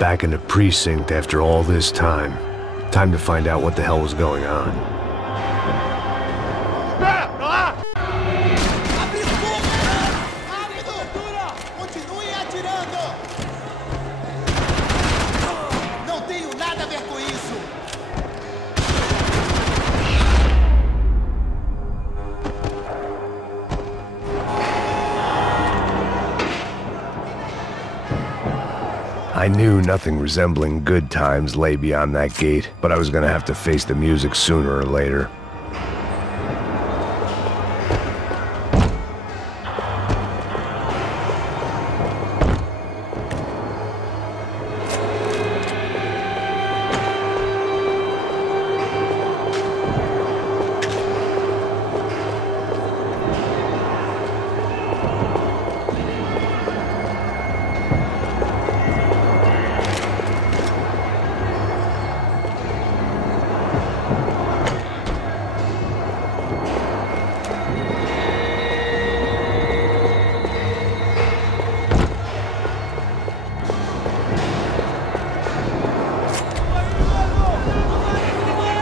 Back in the precinct after all this time. Time to find out what the hell was going on. I knew nothing resembling good times lay beyond that gate, but I was gonna have to face the music sooner or later.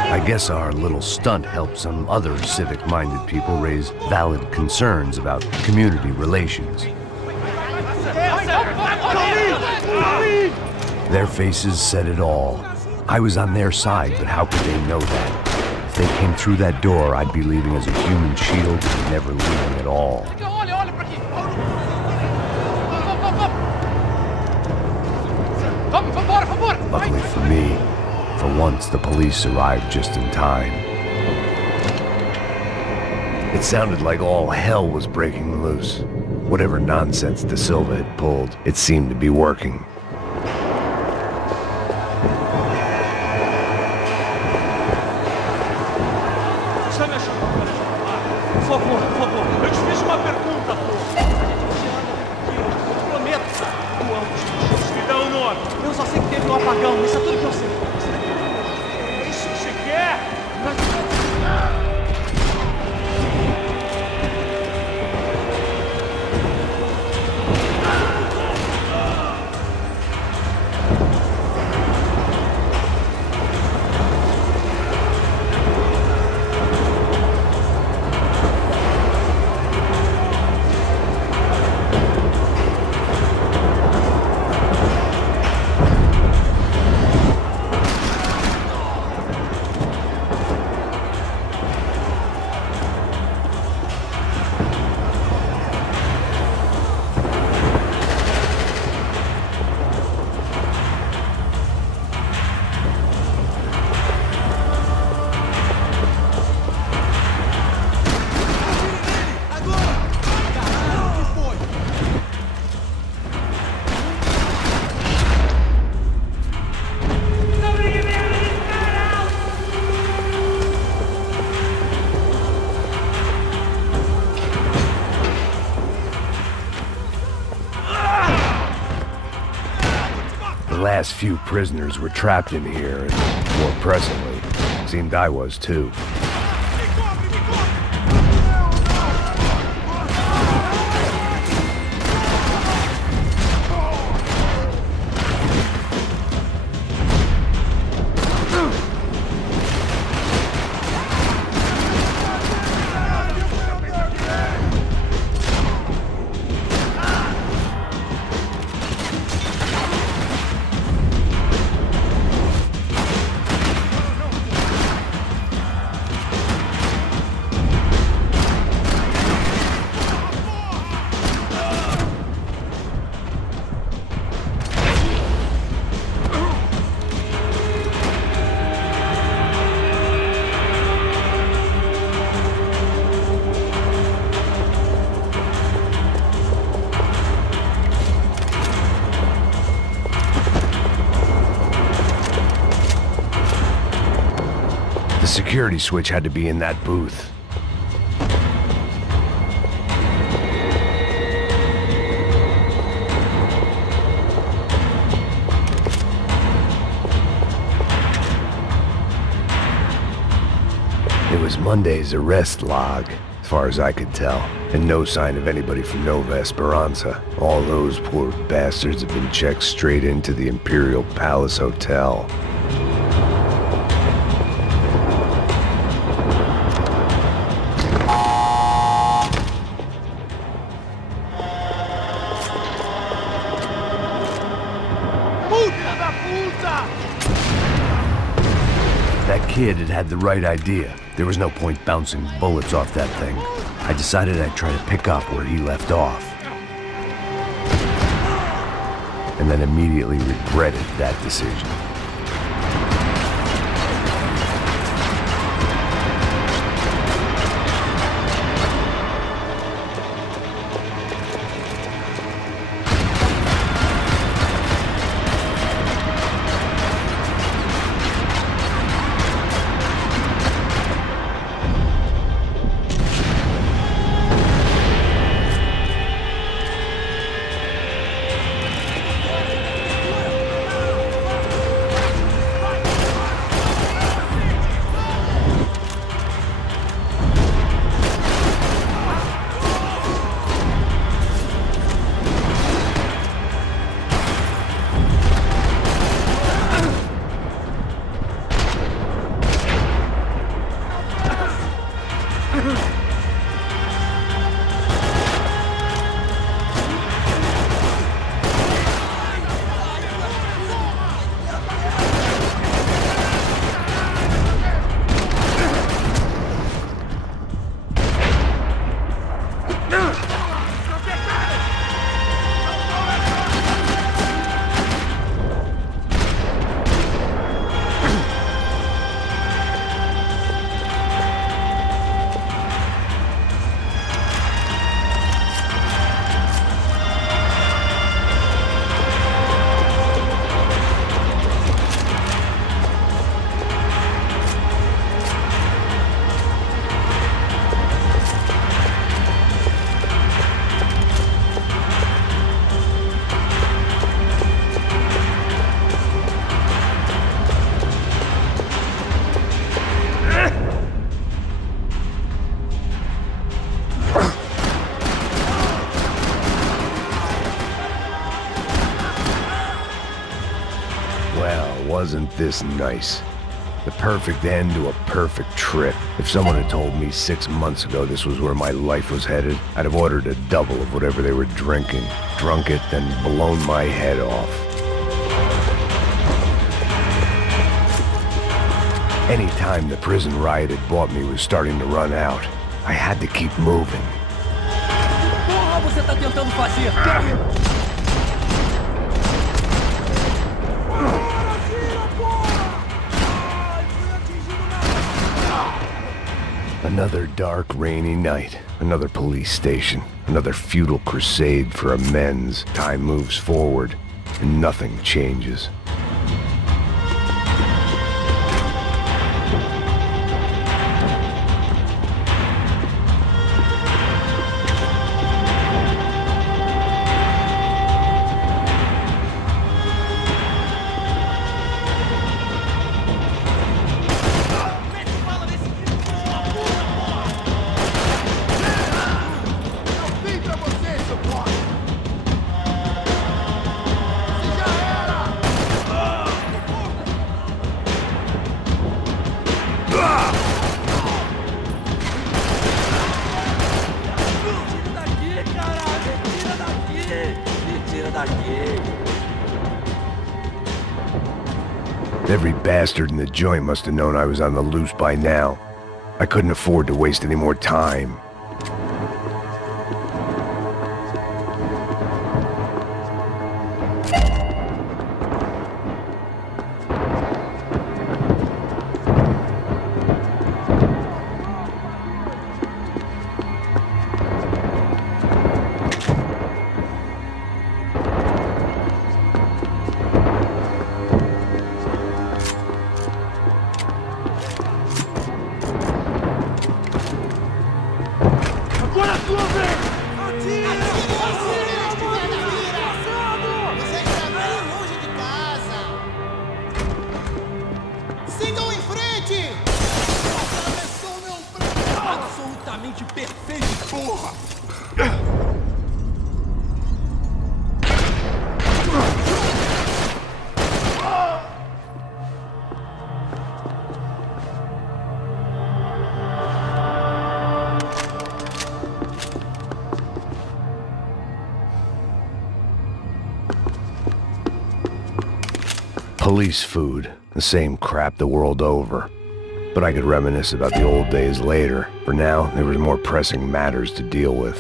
I guess our little stunt helped some other civic-minded people raise valid concerns about community relations. Their faces said it all. I was on their side, but how could they know that? If they came through that door, I'd be leaving as a human shield and never leaving at all. Luckily for me, for once, the police arrived just in time. It sounded like all hell was breaking loose. Whatever nonsense De Silva had pulled, it seemed to be working. Eu só sei que teve um apagão, isso é tudo que eu sei. É isso que você quer? The last few prisoners were trapped in here, and more presently, it seemed I was too. The security switch had to be in that booth. It was Monday's arrest log. far as I could tell. And no sign of anybody from Nova Esperanza. All those poor bastards have been checked straight into the Imperial Palace Hotel. That kid had the right idea. There was no point bouncing bullets off that thing. I decided I'd try to pick up where he left off. And then immediately regretted that decision. Wasn't this nice? The perfect end to a perfect trip. If someone had told me 6 months ago this was where my life was headed, I'd have ordered a double of whatever they were drinking, drunk it, then blown my head off. Any time the prison riot had bought me was starting to run out. I had to keep moving. Porra, você tá tentando fazer? Another dark, rainy night. Another police station. Another futile crusade for amends. Time moves forward, and nothing changes. Every bastard in the joint must have known I was on the loose by now. I couldn't afford to waste any more time. Acidente perfeito, porra! Police food, the same crap the world over. But I could reminisce about the old days later. For now, there was more pressing matters to deal with.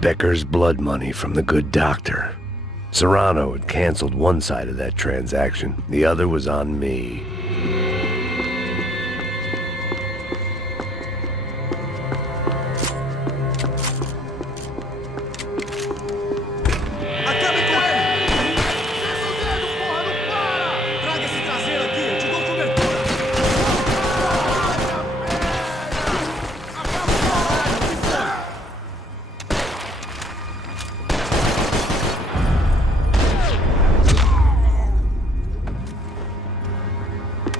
Becker's blood money from the good doctor. Serrano had canceled one side of that transaction. The other was on me.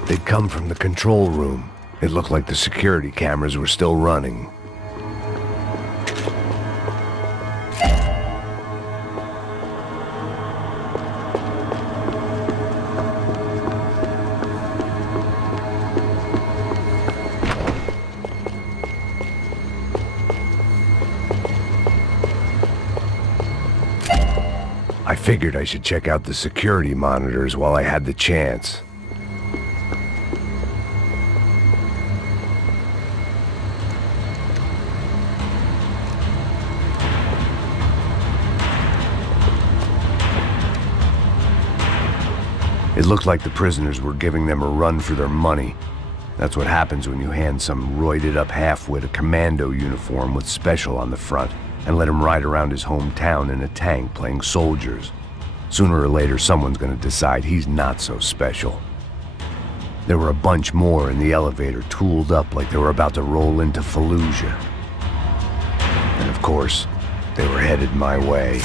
They'd come from the control room. It looked like the security cameras were still running. I figured I should check out the security monitors while I had the chance. It looked like the prisoners were giving them a run for their money. That's what happens when you hand some roided-up halfwit a commando uniform with special on the front and let him ride around his hometown in a tank playing soldiers. Sooner or later, someone's gonna decide he's not so special. There were a bunch more in the elevator, tooled up like they were about to roll into Fallujah. And of course, they were headed my way.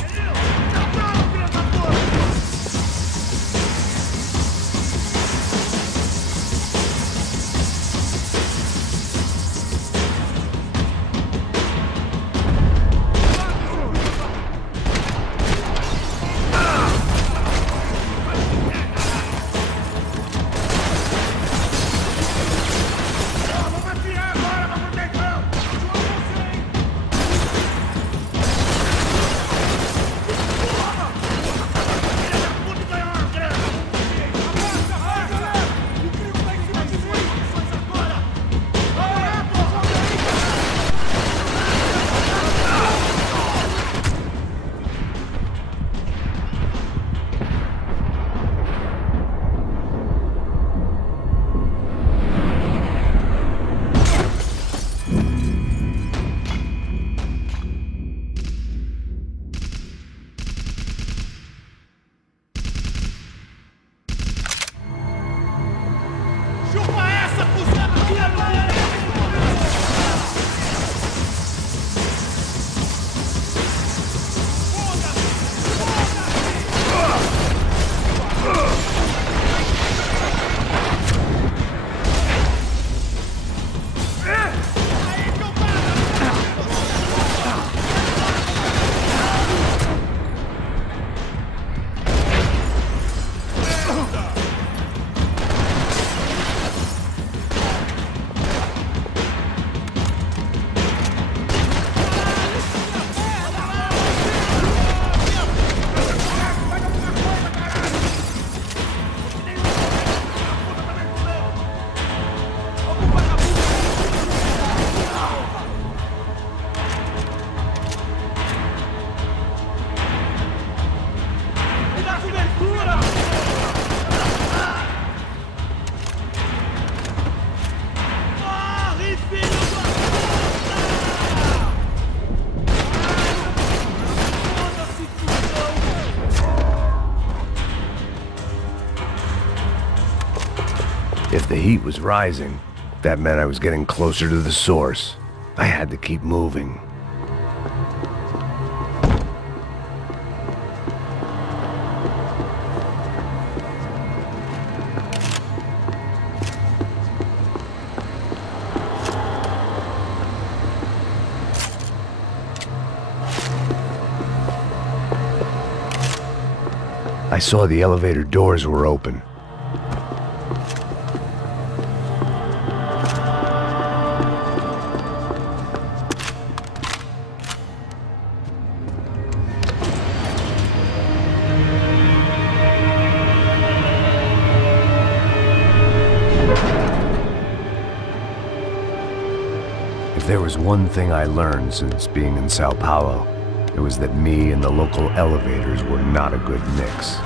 If the heat was rising, that meant I was getting closer to the source. I had to keep moving. I saw the elevator doors were open. If there was one thing I learned since being in Sao Paulo, it was that me and the local elevators were not a good mix.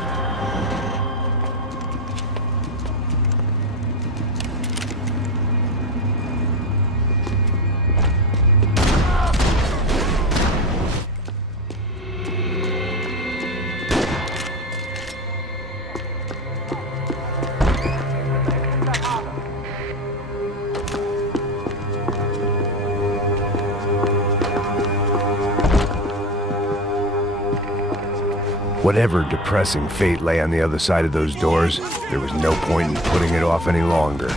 Whatever depressing fate lay on the other side of those doors, there was no point in putting it off any longer.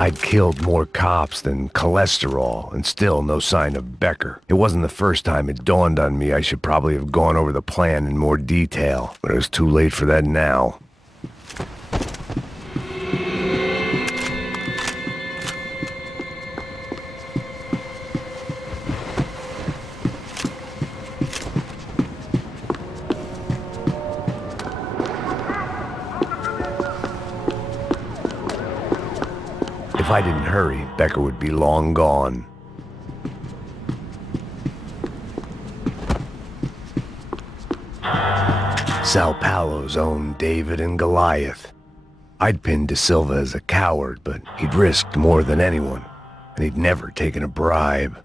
I'd killed more cops than cholesterol, and still no sign of Becker. It wasn't the first time it dawned on me I should probably have gone over the plan in more detail, but it was too late for that now. If I didn't hurry, Becker would be long gone. Sao Paulo's own David and Goliath. I'd pinned De Silva as a coward, but he'd risked more than anyone, and he'd never taken a bribe.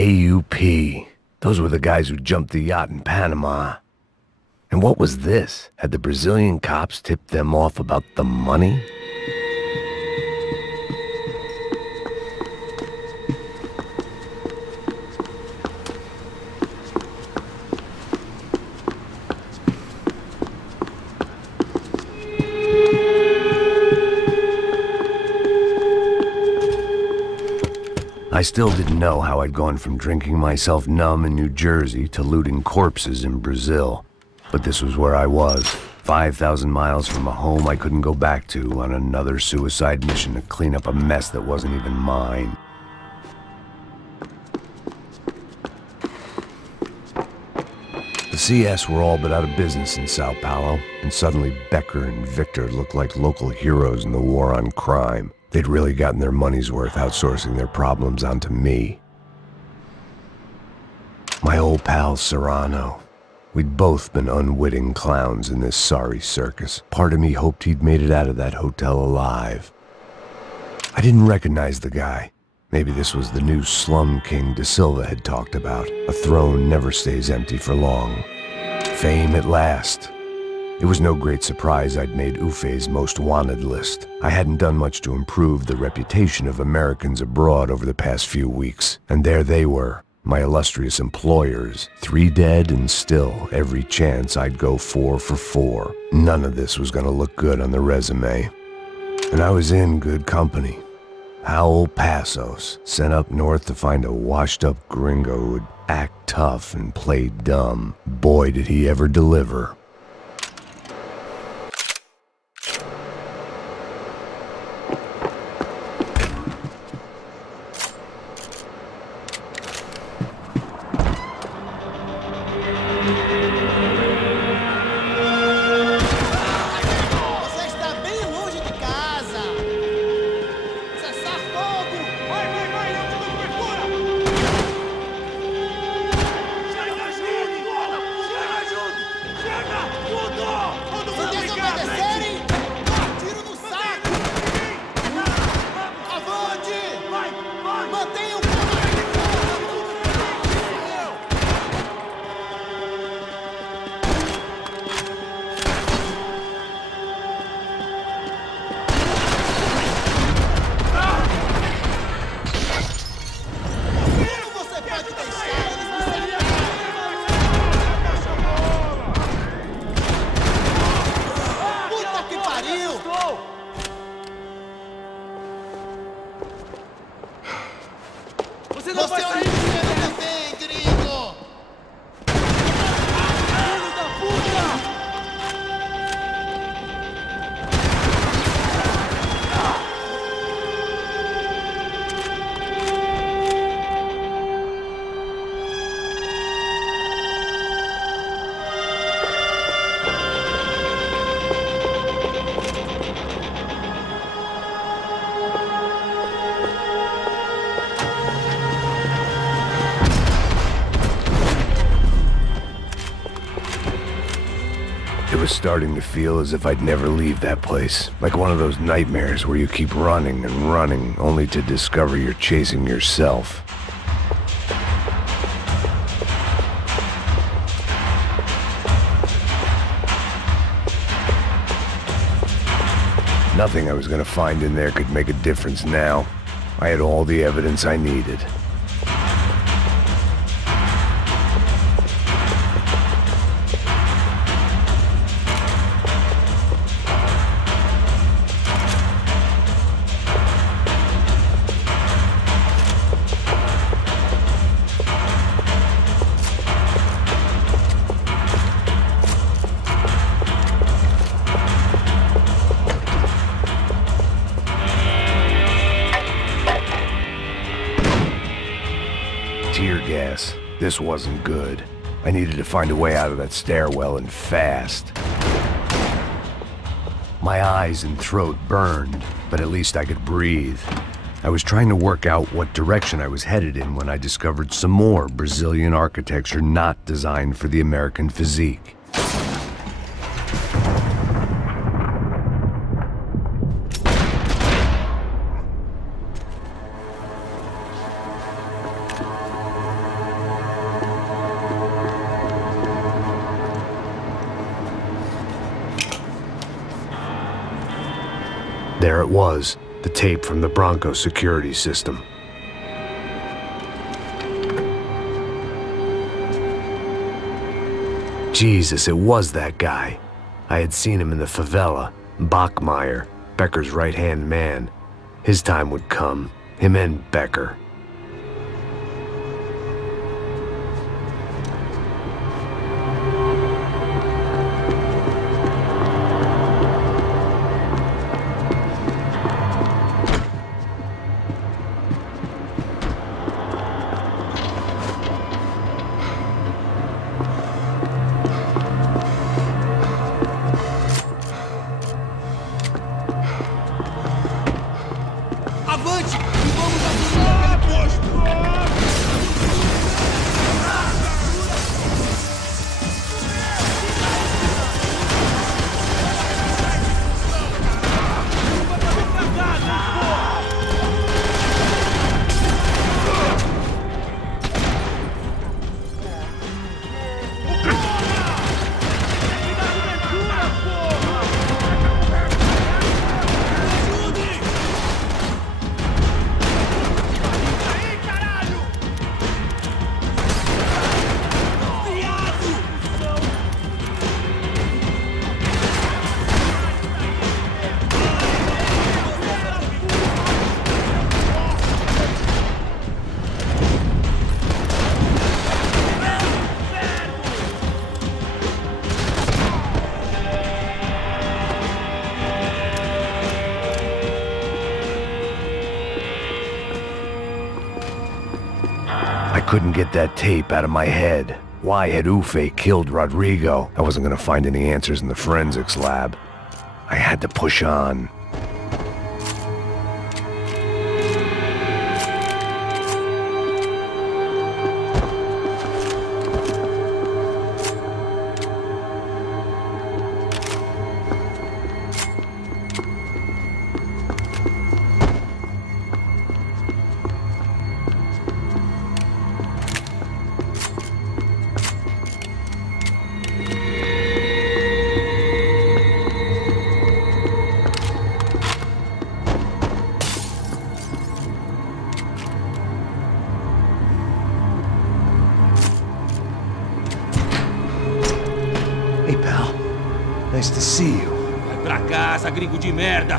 AUP. Those were the guys who jumped the yacht in Panama. And what was this? Had the Brazilian cops tipped them off about the money? I still didn't know how I'd gone from drinking myself numb in New Jersey to looting corpses in Brazil. But this was where I was, 5,000 miles from a home I couldn't go back to, on another suicide mission to clean up a mess that wasn't even mine. The CS were all but out of business in Sao Paulo, and suddenly Becker and Victor looked like local heroes in the war on crime. They'd really gotten their money's worth outsourcing their problems onto me. My old pal Serrano. We'd both been unwitting clowns in this sorry circus. Part of me hoped he'd made it out of that hotel alive. I didn't recognize the guy. Maybe this was the new slum king De Silva had talked about. A throne never stays empty for long. Fame at last. It was no great surprise I'd made Ufe's most wanted list. I hadn't done much to improve the reputation of Americans abroad over the past few weeks. And there they were, my illustrious employers, 3 dead and still every chance I'd go 4 for 4. None of this was gonna look good on the resume. And I was in good company. Howell Passos, sent up north to find a washed-up gringo who'd act tough and play dumb. Boy, did he ever deliver. Você não vai sair também, gringo! Filho da puta! It was starting to feel as if I'd never leave that place. Like one of those nightmares where you keep running and running, only to discover you're chasing yourself. Nothing I was gonna find in there could make a difference now. I had all the evidence I needed. Tear gas. This wasn't good. I needed to find a way out of that stairwell and fast. My eyes and throat burned, but at least I could breathe. I was trying to work out what direction I was headed in when I discovered some more Brazilian architecture not designed for the American physique. There it was, the tape from the Bronco security system. Jesus, it was that guy. I had seen him in the favela. Bachmeyer, Becker's right-hand man. His time would come. Him and Becker. Avante! E vamos afundar aquele posto! I couldn't get that tape out of my head. Why had Ufe killed Rodrigo? I wasn't gonna find any answers in the forensics lab. I had to push on. Hey, pal. Nice to see you. Vai pra casa, gringo de merda!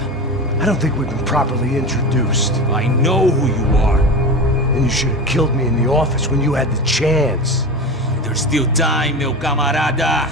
I don't think we've been properly introduced. I know who you are. And you should have killed me in the office when you had the chance. There's still time, meu camarada!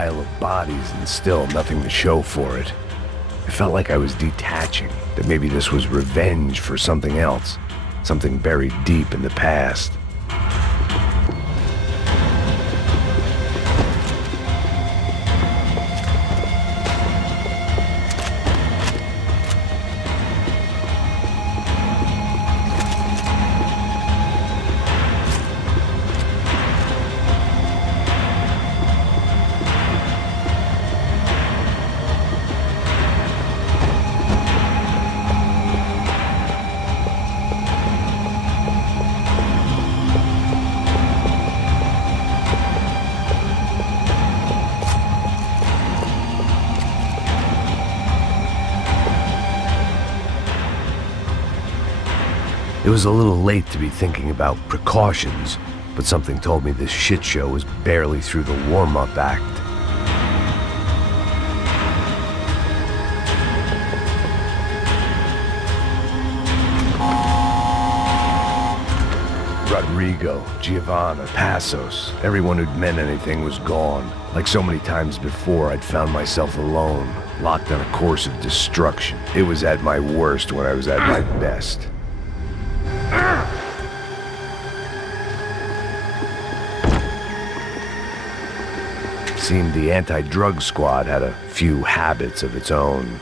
pile of bodies and still nothing to show for it. I felt like I was detaching, that maybe this was revenge for something else, something buried deep in the past. It was a little late to be thinking about precautions, but something told me this shit show was barely through the warm-up act. Rodrigo, Giovanna, Passos, everyone who'd meant anything was gone. Like so many times before, I'd found myself alone, locked on a course of destruction. It was at my worst when I was at my best. Seemed the anti-drug squad had a few habits of its own.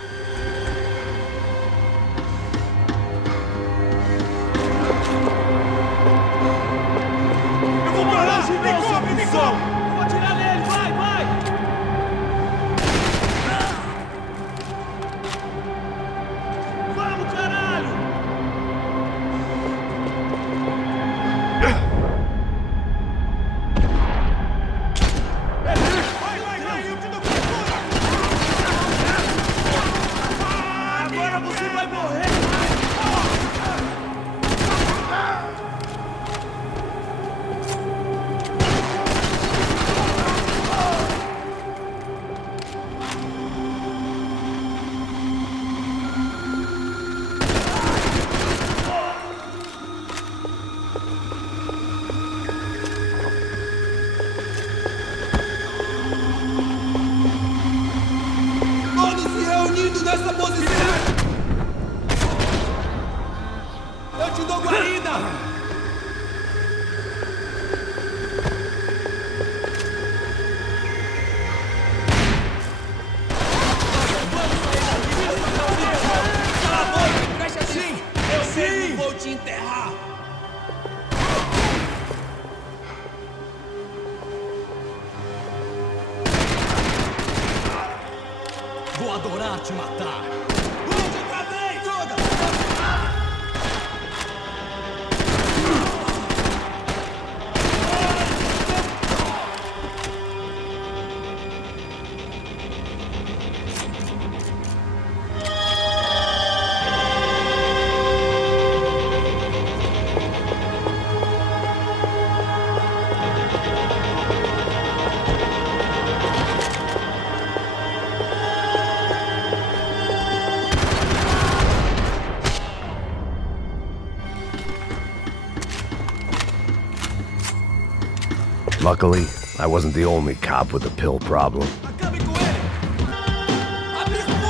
Nessa posição! Eu te dou guarida! Cala a boca! Preste assim! Eu mesmo vou te enterrar! Vou adorar te matar! Outra vez! Toda! Luckily, I wasn't the only cop with a pill problem. Acabe com ele! Abre fogo!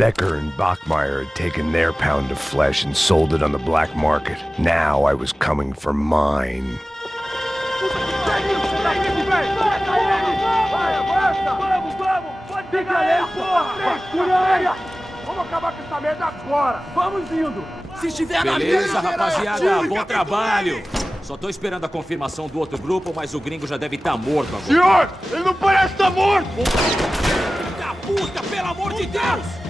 Becker and Bachmeyer had taken their pound of flesh and sold it on the black market. Now I was coming for mine. Vamos acabar com essa merda agora! Vamos indo! Se estiver na beleza, rapaziada, bom trabalho! Só tô esperando a confirmação do outro grupo, mas o gringo já deve estar morto agora. Senhor! Ele não parece estar morto! Filho da puta, pelo amor de Deus!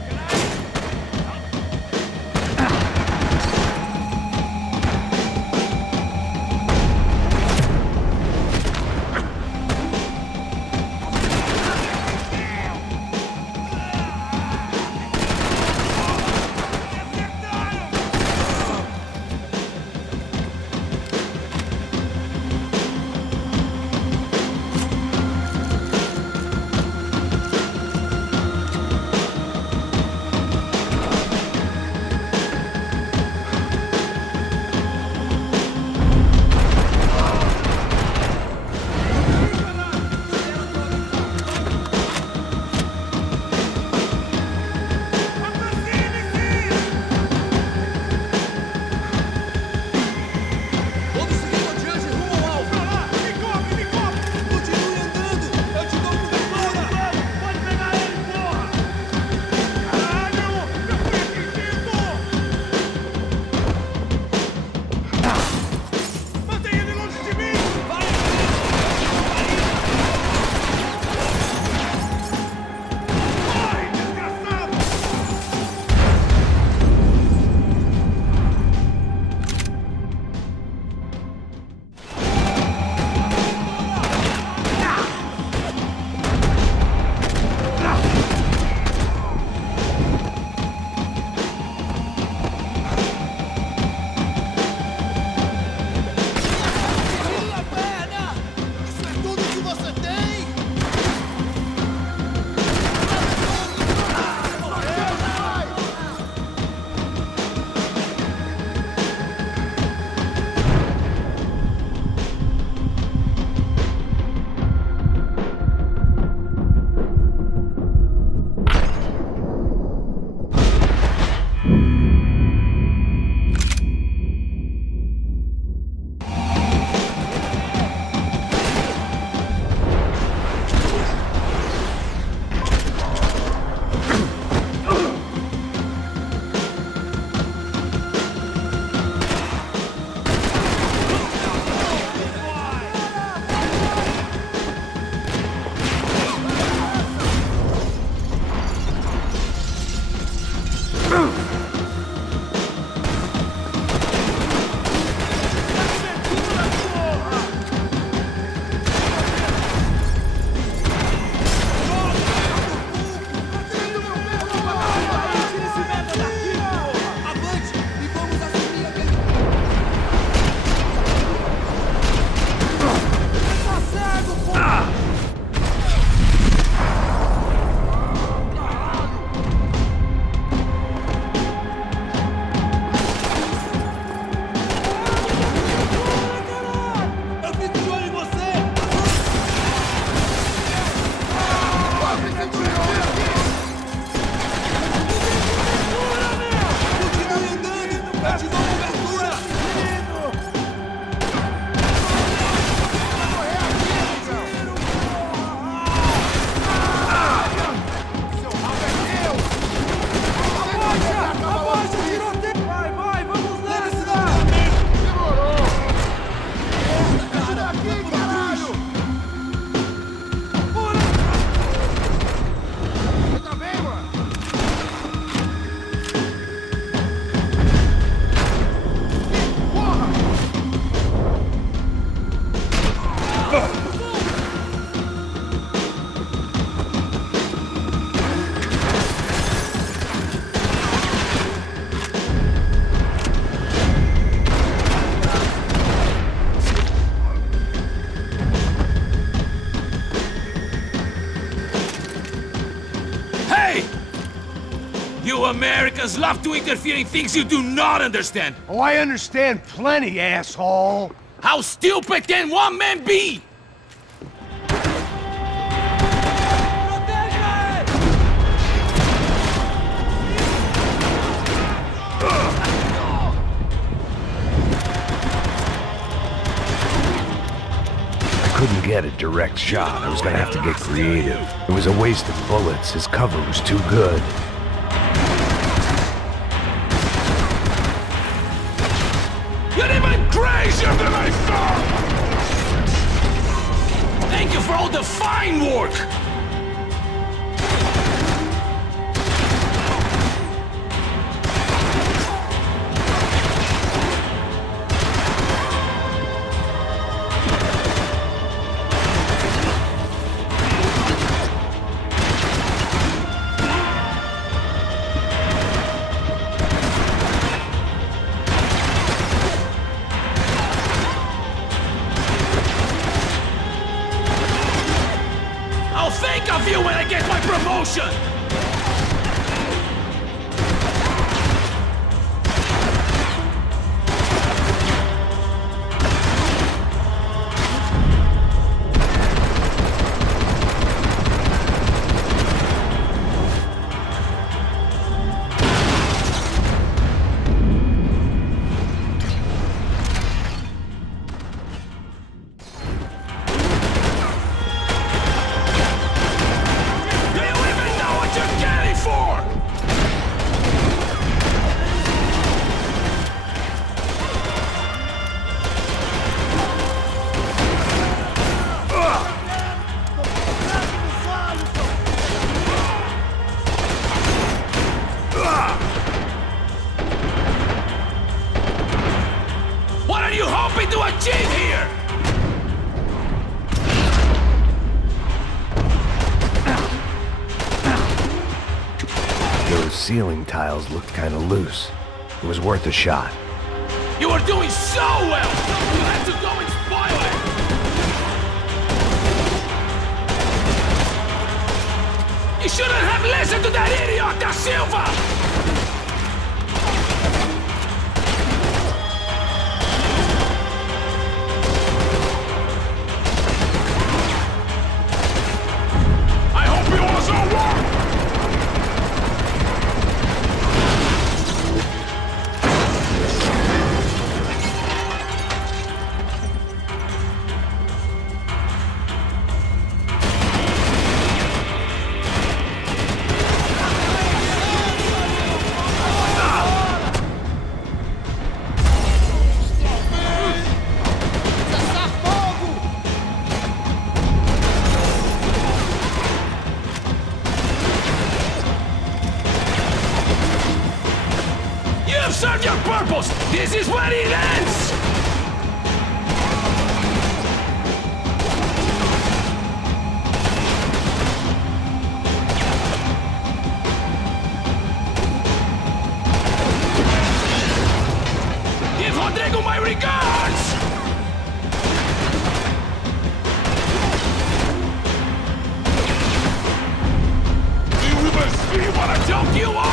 You Americans love to interfere in things you do not understand. Oh, I understand plenty, asshole. How stupid can one man be? direct shot. I was gonna have to get creative. It was a waste of bullets. His cover was too good. You're even crazier than I thought! Thank you for all the fine work! I'll think of you when I get my promotion! What are you hoping to achieve here? Those ceiling tiles looked kinda loose. It was worth a shot. You were doing so well! You had to go and spoil it! You shouldn't have listened to that idiot, Da Silva! You've served your purpose! This is where it ends! Give Rodrigo my regards! Do you even see what I told you on?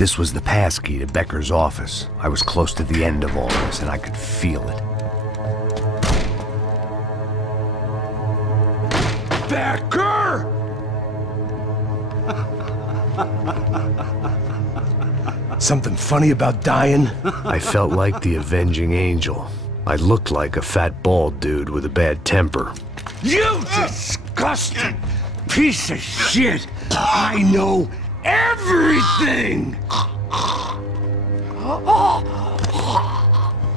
This was the passkey to Becker's office. I was close to the end of all this, and I could feel it. Becker! Something funny about dying? I felt like the avenging angel. I looked like a fat bald dude with a bad temper. You disgusting piece of shit! I know everything!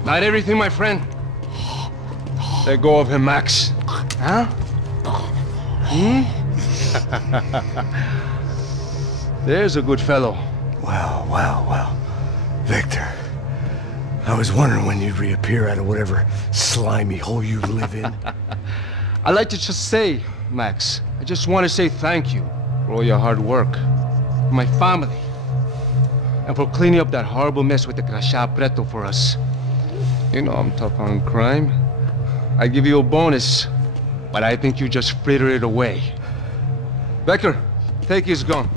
Not everything, my friend. Let go of him, Max. Huh? There's a good fellow. Well. Victor, I was wondering when you'd reappear out of whatever slimy hole you live in. I'd like to just say, Max, I just want to say thank you for all your hard work, for my family, and for cleaning up that horrible mess with the Crachá Preto for us. You know I'm tough on crime. I give you a bonus, but I think you just frittered it away. Becker, take his gun.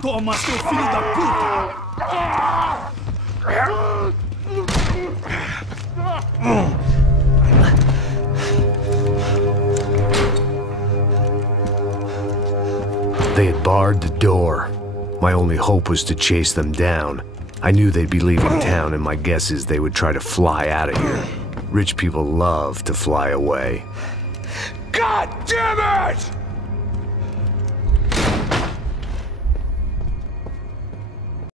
Toma, seu filho da puta! They had barred the door. My only hope was to chase them down. I knew they'd be leaving town, and my guess is they would try to fly out of here. Rich people love to fly away. God damn it!